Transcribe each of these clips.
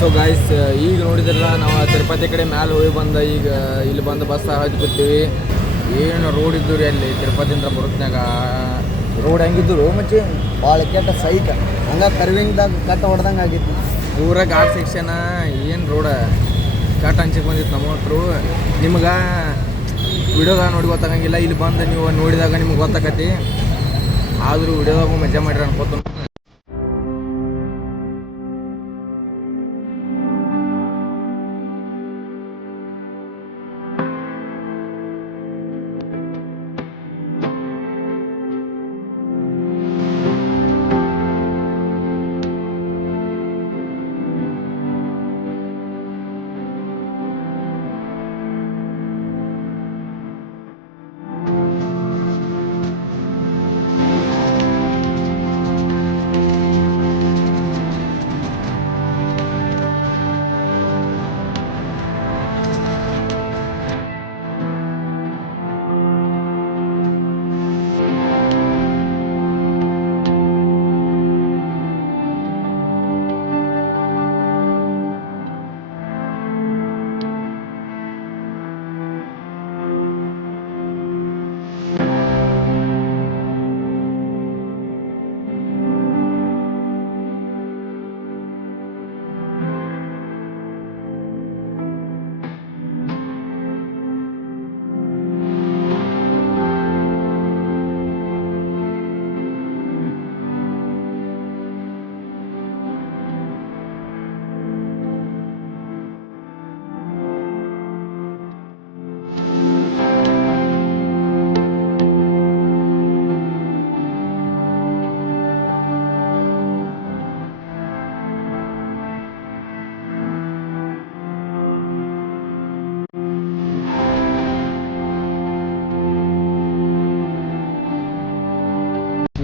So guys, ಈಗ ನೋಡಿದ್ರಲ್ಲ ನಾವು ತಿರುಪತಿ ಕಡೆ ಮ್ಯಾಲೆ ಹೋಗಿ ಬಂದ ಈಗ ಇಲ್ಲಿ ಬಂದು ಬಸ್ ಹತ್ತಿ ಬಿಡ್ತೀವಿ. ಏನು ರೋಡ್ ಇದ್ದು ರೀ ಅಲ್ಲಿ ತಿರುಪತಿಯಿಂದ ಬರುತ್ನಾಗ ರೋಡ್ ಹೆಂಗಿದ್ರು ಮಚ್ಚಿ ಭಾಳ ಕೆಟ್ಟ ಸೈಕ್ ಹಂಗೆ ಕರ್ವಿಂಗ್ದಾಗ ಕಟ್ಟ ಹೊಡೆದಂಗೆ ಆಗಿತ್ತು. ಪೂರ ಘಾಟ್ ಸೆಕ್ಷನ್ ಏನು ರೋಡ ಕಟ್ ಹಂಚಕ್ಕೆ ಬಂದಿತ್ತು ನಮ್ಮ ಹತ್ರ. ನಿಮ್ಗೆ ವಿಡಿಯೋದಾಗ ನೋಡಿ ಗೊತ್ತಾಗಂಗಿಲ್ಲ, ಇಲ್ಲಿ ಬಂದು ನೀವು ನೋಡಿದಾಗ ನಿಮ್ಗೆ ಗೊತ್ತಾಕತಿ. ಆದರೂ ವಿಡಿಯೋದಾಗ ಮಜಾ ಮಾಡಿರಿ ಅನ್ಕೋತ.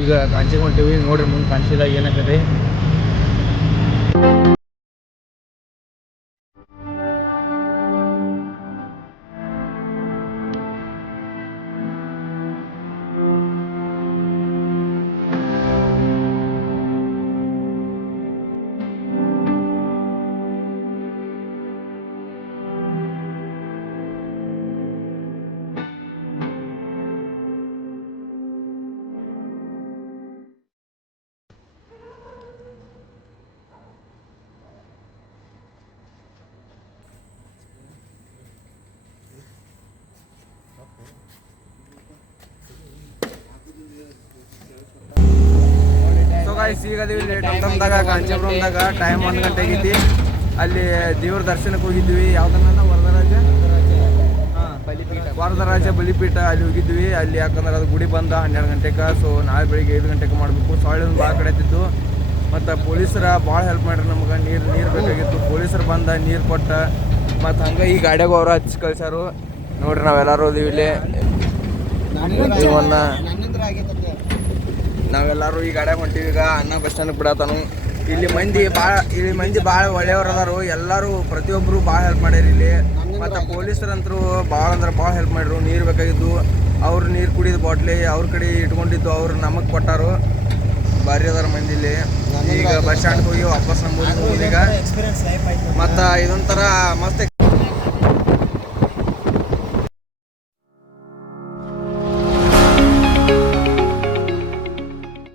ಈಗ ಕಾಂಚಿಗೆ ಹೊಂಟೀವಿ, ನೋಡ್ರಿ ಮುಂದೆ ಕಾಂಚಿದಾಗ ಏನಾಗತ್ತೆ. ಈಗ ಇಲ್ಲಿ ಟಮ್ಟಮ್ದಾಗ ಕಾಂಚೀಪುರಂದಾಗ ಟೈಮ್ 1 ಗಂಟೆ ಆಗೈತಿ. ಅಲ್ಲಿ ದೇವ್ರ ದರ್ಶನಕ್ಕೆ ಹೋಗಿದ್ವಿ. ಯಾವ್ದನ್ನ ವರದರಾಜ ಬಲಿಪೀಠ ಅಲ್ಲಿ ಹೋಗಿದ್ವಿ. ಅಲ್ಲಿ ಯಾಕಂದ್ರೆ ಅದು ಗುಡಿ ಬಂದ 12 ಗಂಟೆಗೆ. ಸೊ ನಾಳೆ ಬೆಳಿಗ್ಗೆ 5 ಗಂಟೆಗೆ ಮಾಡಬೇಕು. ಸೊಳ್ಳೆ ಭಾಳ ಕಡೆ ಇದ್ದಿದ್ದು. ಮತ್ತು ಪೊಲೀಸರ ಭಾಳ ಹೆಲ್ಪ್ ಮಾಡ್ರಿ ನಮ್ಗೆ. ನೀರು ಬೇಕಾಗಿತ್ತು. ಪೊಲೀಸರು ಬಂದ ನೀರು ಕೊಟ್ಟ. ಮತ್ತು ಹಂಗೆ ಈ ಗಾಡಿಯಾಗ ಅವರು ಹಚ್ಚಿ ಕಳ್ಸಾರು. ನೋಡ್ರಿ ನಾವೆಲ್ಲರೂ ಹೋದಿವಿ ಇಲ್ಲಿ. ನಾವೆಲ್ಲರೂ ಈ ಗಾಡಿಯಾಗ ಹೊಂಟೀವಿ. ಈಗ ಅಣ್ಣ ಬಸ್ ಸ್ಟ್ಯಾಂಡ್ ಬಿಡತಾನು. ಇಲ್ಲಿ ಮಂದಿ ಭಾಳ ಒಳ್ಳೆಯವ್ರು ಅದಾರು. ಎಲ್ಲರೂ ಪ್ರತಿಯೊಬ್ಬರು ಭಾಳ ಹೆಲ್ಪ್ ಮಾಡ್ಯಾರ ಇಲ್ಲಿ. ಮತ್ತು ಪೊಲೀಸರಂತರೂ ಭಾಳ ಹೆಲ್ಪ್ ಮಾಡ್ರು. ನೀರು ಬೇಕಾಗಿದ್ದು, ಅವ್ರು ನೀರು ಕುಡಿದ ಬಾಟ್ಲಿ ಅವ್ರ ಕಡೆ ಇಟ್ಕೊಂಡಿದ್ದು ಅವ್ರು ನಮಗೆ ಕೊಟ್ಟಾರು. ಭಾರಿ ಅದಾರ ಮಂದಿ ಇಲ್ಲಿ. ಈಗ ಬಸ್ ಸ್ಟ್ಯಾಂಡ್ಗೆ ಹೋಗಿ ವಾಪಸ್ ನಮ್ಮ ಊರಿಗೆ ಹೋಗೋದೀಗ. ಮತ್ತು ಇದೊಂಥರ ಮಸ್ತ್